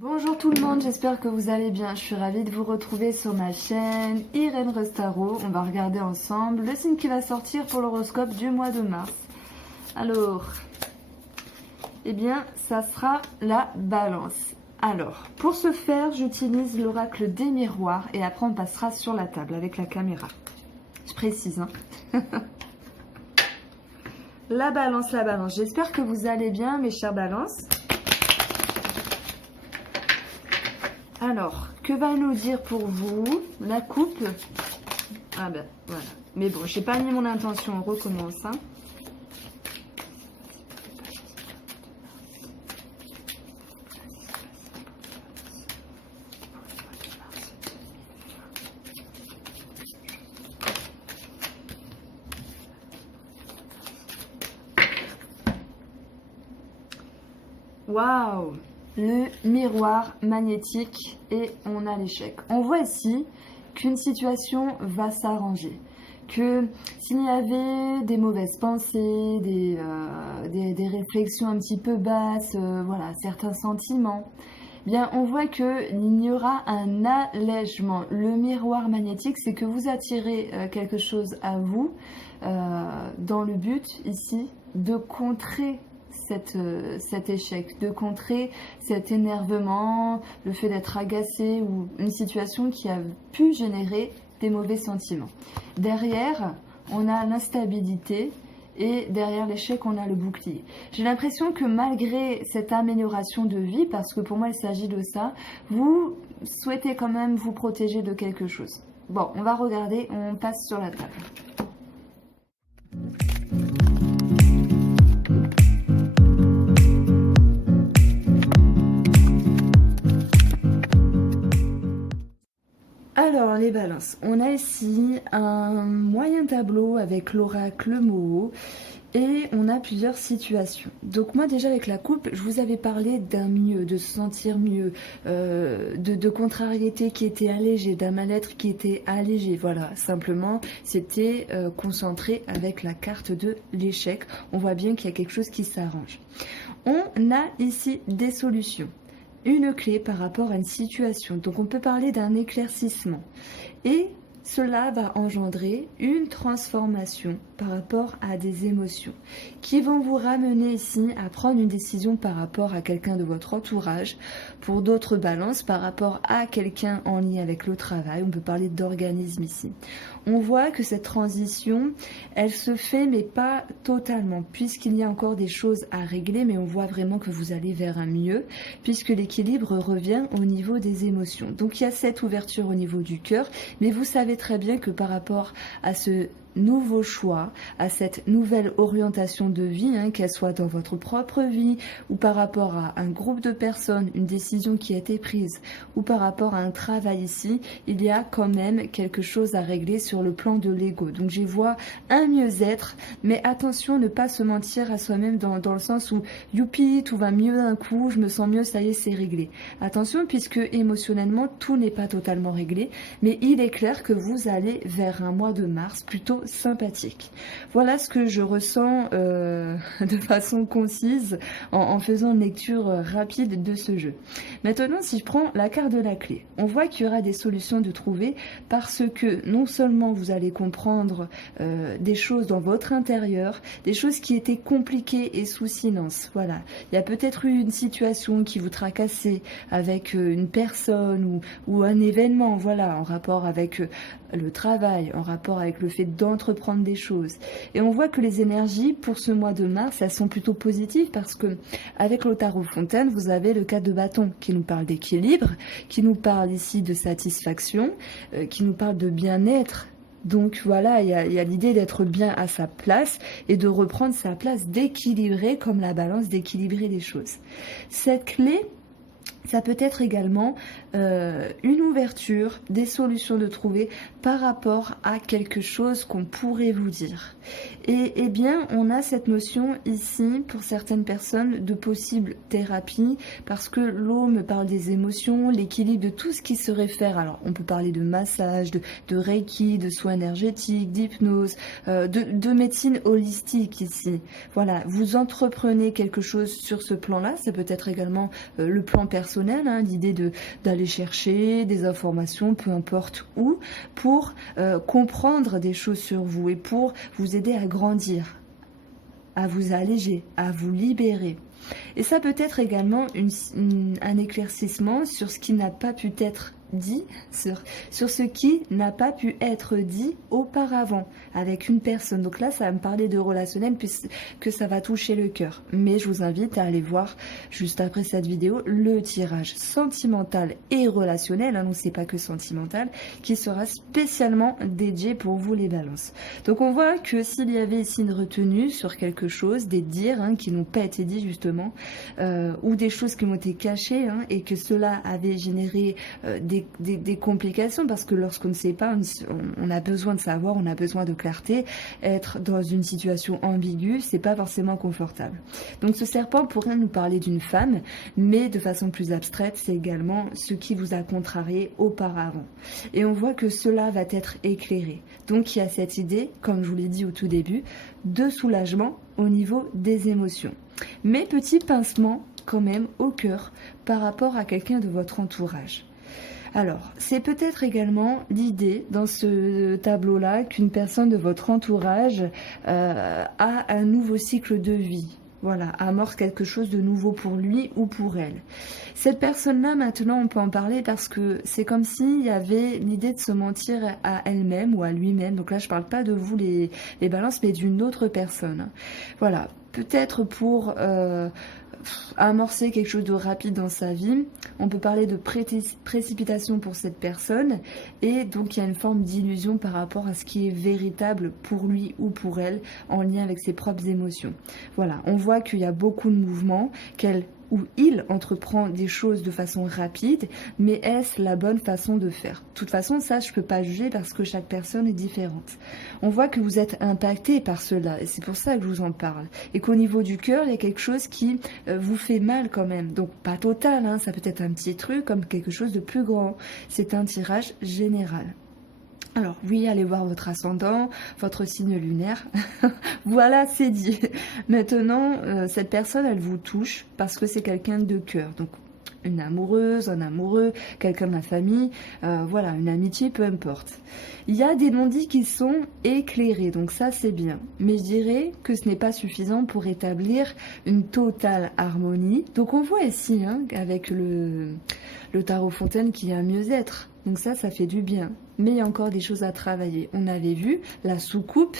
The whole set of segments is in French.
Bonjour tout le monde, j'espère que vous allez bien. Je suis ravie de vous retrouver sur ma chaîne Irène Restaro. On va regarder ensemble le signe qui va sortir pour l'horoscope du mois de mars. Alors, eh bien, ça sera la balance. Alors, pour ce faire, j'utilise l'oracle des miroirs et après on passera sur la table avec la caméra. Je précise, hein. La balance. J'espère que vous allez bien, mes chères balances. Alors, que va nous dire pour vous la coupe? Ah ben, voilà. Mais bon, j'ai pas mis mon intention, on recommence. Hein. Waouh! Le miroir magnétique et on a l'échec. On voit ici qu'une situation va s'arranger. Que s'il y avait des mauvaises pensées, des réflexions un petit peu basses, voilà, certains sentiments, bien on voit qu'il y aura un allègement. Le miroir magnétique, c'est que vous attirez quelque chose à vous dans le but ici de contrer cet échec, de contrer cet énervement, le fait d'être agacé ou une situation qui a pu générer des mauvais sentiments. Derrière, on a l'instabilité et derrière l'échec, on a le bouclier. J'ai l'impression que malgré cette amélioration de vie, parce que pour moi il s'agit de ça, vous souhaitez quand même vous protéger de quelque chose. Bon, on va regarder, on passe sur la table. Alors les balances, on a ici un moyen tableau avec l'oracle Moho et on a plusieurs situations. Donc moi déjà avec la coupe, je vous avais parlé d'un mieux, de se sentir mieux, de contrariété qui était allégée, d'un mal-être qui était allégé. Voilà, simplement c'était concentré avec la carte de l'échec. On voit bien qu'il y a quelque chose qui s'arrange. On a ici des solutions. Une clé par rapport à une situation. Donc on peut parler d'un éclaircissement. Et cela va engendrer une transformation par rapport à des émotions qui vont vous ramener ici à prendre une décision par rapport à quelqu'un de votre entourage. Pour d'autres balances, par rapport à quelqu'un en lien avec le travail, on peut parler d'organisme ici. On voit que cette transition, elle se fait mais pas totalement, puisqu'il y a encore des choses à régler, mais on voit vraiment que vous allez vers un mieux, puisque l'équilibre revient au niveau des émotions. Donc il y a cette ouverture au niveau du cœur, mais vous savez très bien que par rapport à ce nouveau choix, à cette nouvelle orientation de vie, hein, qu'elle soit dans votre propre vie ou par rapport à un groupe de personnes, une décision qui a été prise ou par rapport à un travail ici, il y a quand même quelque chose à régler sur le plan de l'ego. Donc j'y vois un mieux-être, mais attention ne pas se mentir à soi-même dans le sens où youpi, tout va mieux d'un coup, je me sens mieux, ça y est, c'est réglé. Attention puisque émotionnellement tout n'est pas totalement réglé, mais il est clair que vous allez vers un mois de mars plutôt sympathique. Voilà ce que je ressens de façon concise en faisant une lecture rapide de ce jeu. Maintenant, si je prends la carte de la clé, on voit qu'il y aura des solutions de trouver parce que non seulement vous allez comprendre des choses dans votre intérieur, des choses qui étaient compliquées et sous silence. Voilà, il y a peut-être eu une situation qui vous tracassait avec une personne ou un événement, voilà, en rapport avec le travail, en rapport avec le fait d'entreprendre des choses. Et on voit que les énergies pour ce mois de mars, elles sont plutôt positives parce que avec le tarot Fontaine, vous avez le 4 de bâton qui nous parle d'équilibre, qui nous parle ici de satisfaction, qui nous parle de bien-être. Donc voilà, il y a l'idée d'être bien à sa place et de reprendre sa place, d'équilibrer comme la balance, d'équilibrer les choses. Cette clé, ça peut être également une ouverture, des solutions de trouver par rapport à quelque chose qu'on pourrait vous dire. Et eh bien, on a cette notion ici, pour certaines personnes, de possible thérapie, parce que l'eau me parle des émotions, l'équilibre de tout ce qui se réfère. Alors, on peut parler de massage, de reiki, de soins énergétiques, d'hypnose, de médecine holistique ici. Voilà, vous entreprenez quelque chose sur ce plan-là, ça peut être également le plan personnel, personnel, hein, l'idée d'aller chercher des informations, peu importe où, pour comprendre des choses sur vous et pour vous aider à grandir, à vous alléger, à vous libérer. Et ça peut être également un éclaircissement sur ce qui n'a pas pu être dit, sur ce qui n'a pas pu être dit auparavant avec une personne. Donc là, ça va me parler de relationnel puisque ça va toucher le cœur. Mais je vous invite à aller voir juste après cette vidéo le tirage sentimental et relationnel, hein, donc c'est pas que sentimental, qui sera spécialement dédié pour vous les balances. Donc on voit que s'il y avait ici une retenue sur quelque chose, des dires hein, qui n'ont pas été dits justement, ou des choses qui ont été cachées hein, et que cela avait généré des complications, parce que lorsqu'on ne sait pas, on a besoin de savoir, on a besoin de clarté. Être dans une situation ambiguë, c'est pas forcément confortable. Donc ce serpent pourrait nous parler d'une femme, mais de façon plus abstraite, c'est également ce qui vous a contrarié auparavant. Et on voit que cela va être éclairé. Donc il y a cette idée, comme je vous l'ai dit au tout début, de soulagement au niveau des émotions. Mais petit pincement quand même au cœur par rapport à quelqu'un de votre entourage. Alors, c'est peut-être également l'idée dans ce tableau-là qu'une personne de votre entourage a un nouveau cycle de vie. Voilà, amorce quelque chose de nouveau pour lui ou pour elle. Cette personne-là, maintenant, on peut en parler parce que c'est comme s'il y avait l'idée de se mentir à elle-même ou à lui-même. Donc là, je ne parle pas de vous les balances, mais d'une autre personne. Voilà, peut-être pour amorcer quelque chose de rapide dans sa vie. On peut parler de précipitation pour cette personne, et donc il y a une forme d'illusion par rapport à ce qui est véritable pour lui ou pour elle en lien avec ses propres émotions. Voilà, on voit qu'il y a beaucoup de mouvements, où il entreprend des choses de façon rapide, mais est-ce la bonne façon de faire? De toute façon, ça, je ne peux pas juger parce que chaque personne est différente. On voit que vous êtes impacté par cela, et c'est pour ça que je vous en parle. Et qu'au niveau du cœur, il y a quelque chose qui vous fait mal quand même. Donc, pas total, hein, ça peut être un petit truc comme quelque chose de plus grand. C'est un tirage général. Alors oui, allez voir votre ascendant, votre signe lunaire. Voilà, c'est dit. Maintenant, cette personne, elle vous touche parce que c'est quelqu'un de cœur. Donc, une amoureuse, un amoureux, quelqu'un de la famille, voilà, une amitié, peu importe. Il y a des non-dits qui sont éclairés, donc ça c'est bien. Mais je dirais que ce n'est pas suffisant pour établir une totale harmonie. Donc on voit ici, hein, avec le tarot fontaine, qu'il y a un mieux-être. Donc ça fait du bien. Mais il y a encore des choses à travailler. On avait vu la soucoupe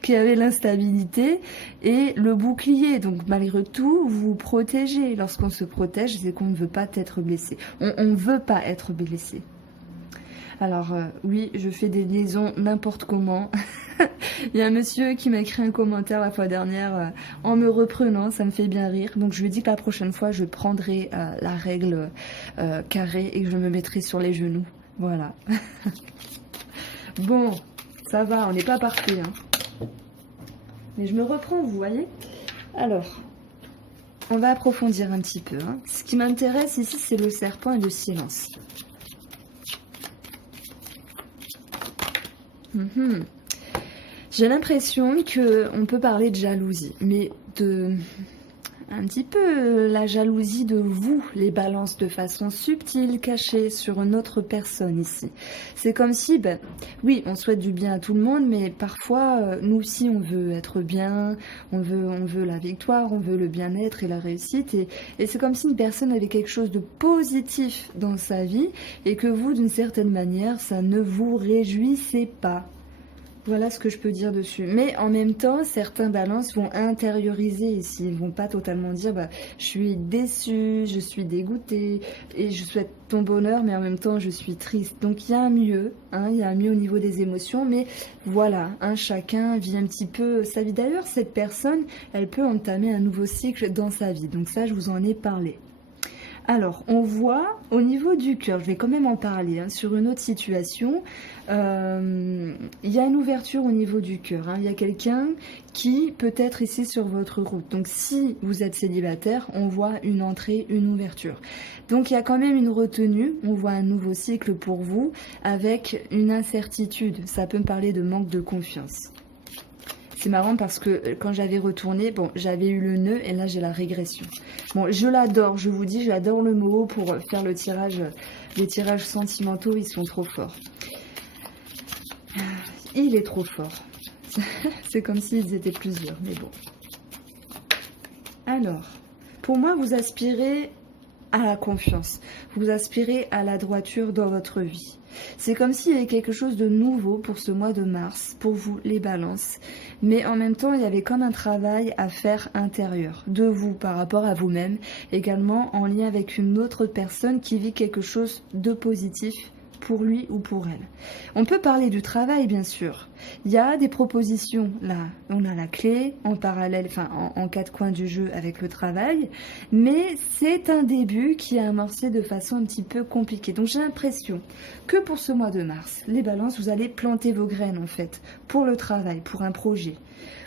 qui avait l'instabilité et le bouclier. Donc malgré tout, vous vous protégez. Lorsqu'on se protège, c'est qu'on ne veut pas être blessé. On ne veut pas être blessé. Alors oui, je fais des liaisons n'importe comment. Il y a un monsieur qui m'a écrit un commentaire la fois dernière en me reprenant, ça me fait bien rire. Donc je lui dis que la prochaine fois, je prendrai la règle carrée et que je me mettrai sur les genoux. Voilà. Bon, ça va, on n'est pas parfait. Hein. Mais je me reprends, vous voyez. Alors, on va approfondir un petit peu. Hein. Ce qui m'intéresse ici, c'est le serpent et le silence. J'ai l'impression qu'on peut parler de jalousie, mais un petit peu la jalousie de vous, les balances, de façon subtile, cachée sur une autre personne ici. C'est comme si, oui, on souhaite du bien à tout le monde, mais parfois, nous aussi, on veut être bien, on veut la victoire, on veut le bien-être et la réussite, et c'est comme si une personne avait quelque chose de positif dans sa vie, et que vous, d'une certaine manière, ça ne vous réjouissait pas. Voilà ce que je peux dire dessus. Mais en même temps, certains balances vont intérioriser ici. Ils ne vont pas totalement dire je suis déçue, je suis dégoûtée et je souhaite ton bonheur, mais en même temps je suis triste. Donc il y a un mieux, hein, il y a un mieux au niveau des émotions, mais voilà, hein, chacun vit un petit peu sa vie. D'ailleurs, cette personne, elle peut entamer un nouveau cycle dans sa vie. Donc ça, je vous en ai parlé. Alors, on voit au niveau du cœur, je vais quand même en parler, hein, sur une autre situation, il y a une ouverture au niveau du cœur. Hein, il y a quelqu'un qui peut être ici sur votre route. Donc, si vous êtes célibataire, on voit une entrée, une ouverture. Donc, il y a quand même une retenue, on voit un nouveau cycle pour vous avec une incertitude. Ça peut me parler de manque de confiance. C'est marrant parce que quand j'avais retourné, bon, j'avais eu le nœud et là j'ai la régression. Bon, je l'adore, je vous dis, j'adore le mot pour faire le tirage. Les tirages sentimentaux, ils sont trop forts. Il est trop fort. C'est comme s'ils étaient plusieurs, mais bon. Alors, pour moi, vous aspirez à la confiance. Vous aspirez à la droiture dans votre vie. C'est comme s'il y avait quelque chose de nouveau pour ce mois de mars, pour vous les balances. Mais en même temps, il y avait comme un travail à faire intérieur, de vous par rapport à vous-même, également en lien avec une autre personne qui vit quelque chose de positif pour lui ou pour elle. On peut parler du travail, bien sûr. Il y a des propositions, là, on a la clé, en parallèle, enfin, en quatre coins du jeu avec le travail, mais c'est un début qui est amorcé de façon un petit peu compliquée. Donc j'ai l'impression que pour ce mois de mars, les balances, vous allez planter vos graines, en fait, pour le travail, pour un projet.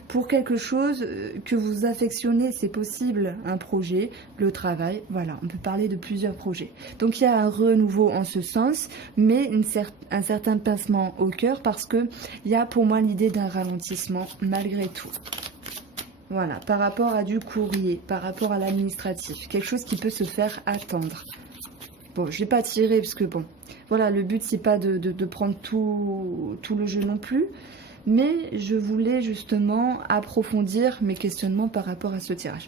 Pour quelque chose que vous affectionnez, c'est possible, un projet, le travail, voilà, on peut parler de plusieurs projets. Donc il y a un renouveau en ce sens, mais un certain pincement au cœur parce que il y a pour moi l'idée d'un ralentissement malgré tout. Voilà, par rapport à du courrier, par rapport à l'administratif, quelque chose qui peut se faire attendre. Bon, je ne vais pas tirer parce que bon, voilà, le but c'est pas de prendre tout le jeu non plus. Mais je voulais justement approfondir mes questionnements par rapport à ce tirage.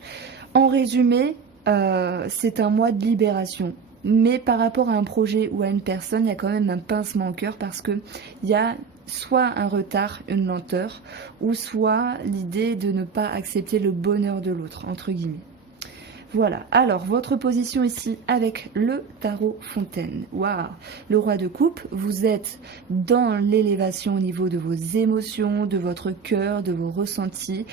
En résumé, c'est un mois de libération. Mais par rapport à un projet ou à une personne, il y a quand même un pincement au cœur parce qu'il y a soit un retard, une lenteur, ou soit l'idée de ne pas accepter le bonheur de l'autre, entre guillemets. Voilà, alors votre position ici avec le tarot fontaine. Waouh, le roi de coupe, vous êtes dans l'élévation au niveau de vos émotions, de votre cœur, de vos ressentis.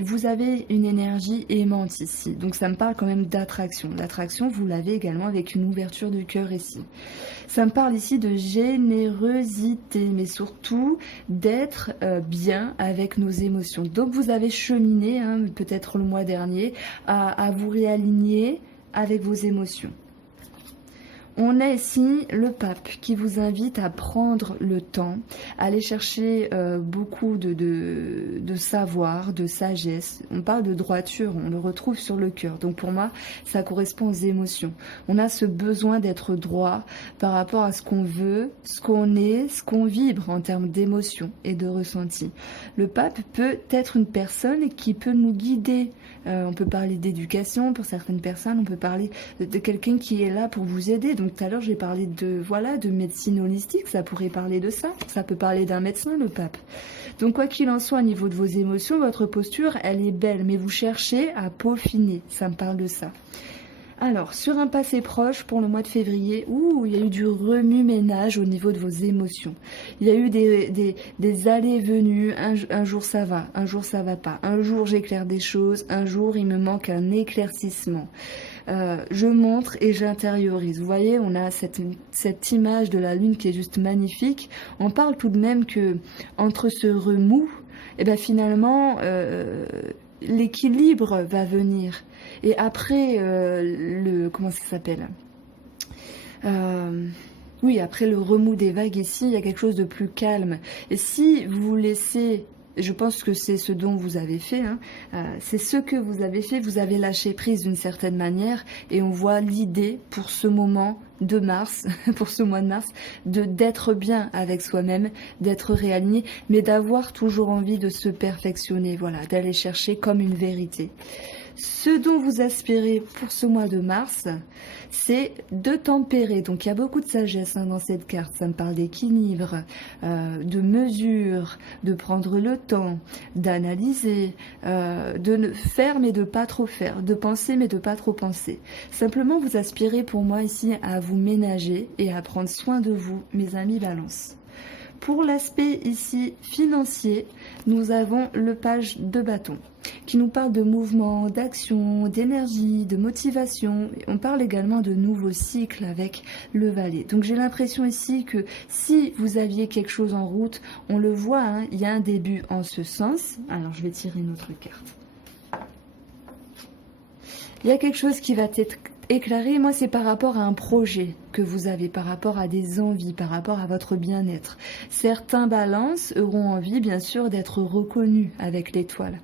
Vous avez une énergie aimante ici, donc ça me parle quand même d'attraction. L'attraction, vous l'avez également avec une ouverture du cœur ici. Ça me parle ici de générosité, mais surtout d'être bien avec nos émotions. Donc vous avez cheminé, hein, peut-être le mois dernier, à vous réaligner avec vos émotions. On a ici le pape qui vous invite à prendre le temps, à aller chercher beaucoup de savoir, de sagesse. On parle de droiture, on le retrouve sur le cœur. Donc pour moi, ça correspond aux émotions. On a ce besoin d'être droit par rapport à ce qu'on veut, ce qu'on est, ce qu'on vibre en termes d'émotions et de ressenti. Le pape peut être une personne qui peut nous guider. On peut parler d'éducation pour certaines personnes, on peut parler de quelqu'un qui est là pour vous aider. Donc tout à l'heure j'ai parlé de médecine holistique, ça pourrait parler de ça. Ça peut parler d'un médecin, le pape. Donc quoi qu'il en soit, au niveau de vos émotions, votre posture, elle est belle, mais vous cherchez à peaufiner. Ça me parle de ça. Alors, sur un passé proche, pour le mois de février, il y a eu du remue-ménage au niveau de vos émotions. Il y a eu des allées et venues. Un jour ça va, un jour ça va pas. Un jour j'éclaire des choses, un jour il me manque un éclaircissement. Je montre et j'intériorise. Vous voyez, on a cette image de la lune qui est juste magnifique. On parle tout de même que entre ce remous, et ben finalement, l'équilibre va venir. Et après comment ça s'appelle oui, après le remous des vagues ici, il y a quelque chose de plus calme. Et si vous laissez, je pense que c'est ce dont vous avez fait, hein, c'est ce que vous avez fait, vous avez lâché prise d'une certaine manière, et on voit l'idée pour ce moment de mars, pour ce mois de mars, d'être bien avec soi-même, d'être réaligné, mais d'avoir toujours envie de se perfectionner, voilà, d'aller chercher comme une vérité. Ce dont vous aspirez pour ce mois de mars, c'est de tempérer. Donc il y a beaucoup de sagesse dans cette carte. Ça me parle d'équilibre, de mesure, de prendre le temps, d'analyser, de faire mais de pas trop faire, de penser mais de pas trop penser. Simplement vous aspirez pour moi ici à vous ménager et à prendre soin de vous, mes amis Balance. Pour l'aspect ici financier, nous avons le page de bâton qui nous parle de mouvement, d'action, d'énergie, de motivation. On parle également de nouveaux cycles avec le valet. Donc j'ai l'impression ici que si vous aviez quelque chose en route, on le voit, hein, il y a un début en ce sens. Alors je vais tirer une autre carte. Il y a quelque chose qui va éclairé, moi, c'est par rapport à un projet que vous avez, par rapport à des envies, par rapport à votre bien-être. Certains balances auront envie, bien sûr, d'être reconnus avec l'étoile.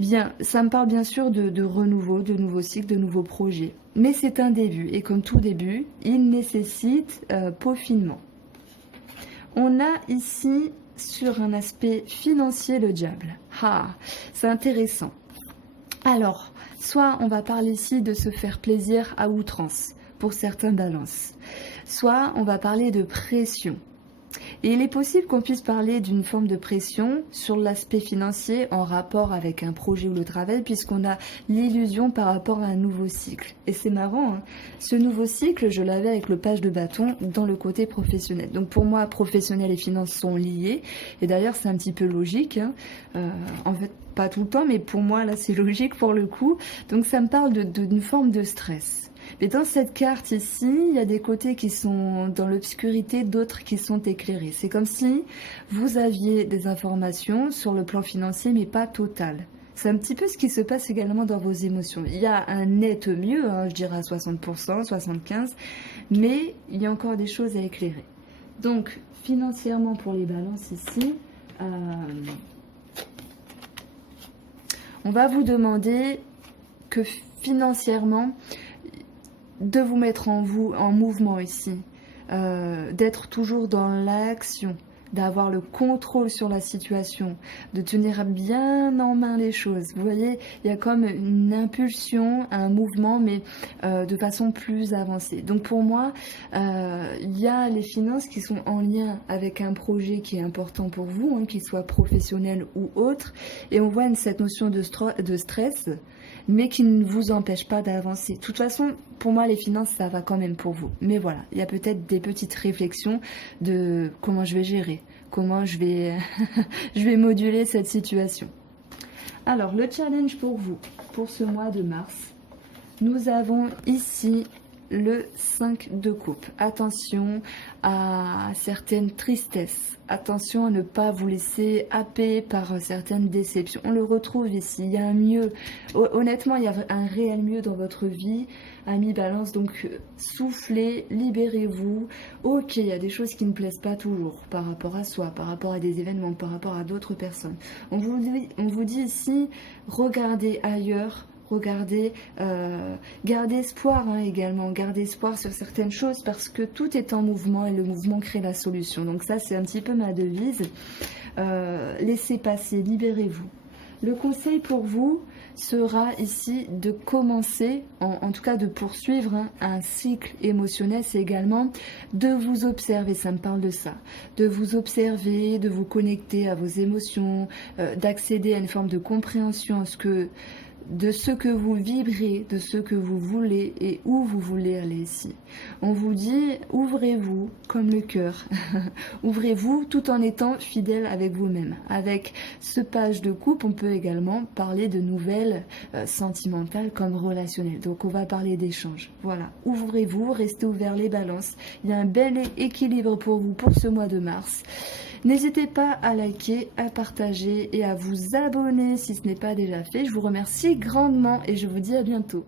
Bien, ça me parle bien sûr de renouveau, de nouveaux cycles, de nouveaux projets. Mais c'est un début, et comme tout début, il nécessite peaufinement. On a ici, sur un aspect financier, le diable. Ah, c'est intéressant. Alors, soit on va parler ici de se faire plaisir à outrance, pour certaines balances. Soit on va parler de pression. Et il est possible qu'on puisse parler d'une forme de pression sur l'aspect financier en rapport avec un projet ou le travail, puisqu'on a l'illusion par rapport à un nouveau cycle. Et c'est marrant, hein, ce nouveau cycle, je l'avais avec le page de bâton dans le côté professionnel. Donc pour moi, professionnel et finances sont liés. Et d'ailleurs, c'est un petit peu logique. Hein. En fait, pas tout le temps, mais pour moi, là, c'est logique pour le coup. Donc ça me parle d'une forme de stress. Mais dans cette carte ici, il y a des côtés qui sont dans l'obscurité, d'autres qui sont éclairés. C'est comme si vous aviez des informations sur le plan financier, mais pas totales. C'est un petit peu ce qui se passe également dans vos émotions. Il y a un net mieux, hein, je dirais à 60%, 75%, mais il y a encore des choses à éclairer. Donc, financièrement pour les balances ici, on va vous demander que financièrement, de vous mettre en mouvement ici, d'être toujours dans l'action, d'avoir le contrôle sur la situation, de tenir bien en main les choses. Vous voyez, il y a comme une impulsion, un mouvement, mais de façon plus avancée. Donc pour moi, il y a les finances qui sont en lien avec un projet qui est important pour vous, hein, qu'il soit professionnel ou autre, et on voit cette notion de stress, mais qui ne vous empêche pas d'avancer. De toute façon, pour moi, les finances, ça va quand même pour vous. Mais voilà, il y a peut-être des petites réflexions de comment je vais gérer, comment je vais, je vais moduler cette situation. Alors, le challenge pour vous, pour ce mois de mars, nous avons ici le 5 de coupe. Attention à certaines tristesses. Attention à ne pas vous laisser happer par certaines déceptions. On le retrouve ici. Il y a un mieux. Honnêtement, il y a un réel mieux dans votre vie. Ami Balance, donc soufflez, libérez-vous. Ok, il y a des choses qui ne plaisent pas toujours par rapport à soi, par rapport à des événements, par rapport à d'autres personnes. On vous dit ici, regardez ailleurs. Regardez, gardez espoir hein, également, gardez espoir sur certaines choses parce que tout est en mouvement et le mouvement crée la solution. Donc ça, c'est un petit peu ma devise. Laissez passer, libérez-vous. Le conseil pour vous sera ici de commencer, en tout cas de poursuivre hein, un cycle émotionnel, c'est également de vous observer, ça me parle de ça, de vous observer, de vous connecter à vos émotions, d'accéder à une forme de compréhension de ce que vous vibrez, de ce que vous voulez et où vous voulez aller ici. On vous dit, ouvrez-vous comme le cœur. Ouvrez-vous tout en étant fidèle avec vous-même. Avec ce page de coupe, on peut également parler de nouvelles sentimentales comme relationnelles. Donc on va parler d'échanges. Voilà, ouvrez-vous, restez ouverts les balances. Il y a un bel équilibre pour vous pour ce mois de mars. N'hésitez pas à liker, à partager et à vous abonner si ce n'est pas déjà fait. Je vous remercie grandement et je vous dis à bientôt.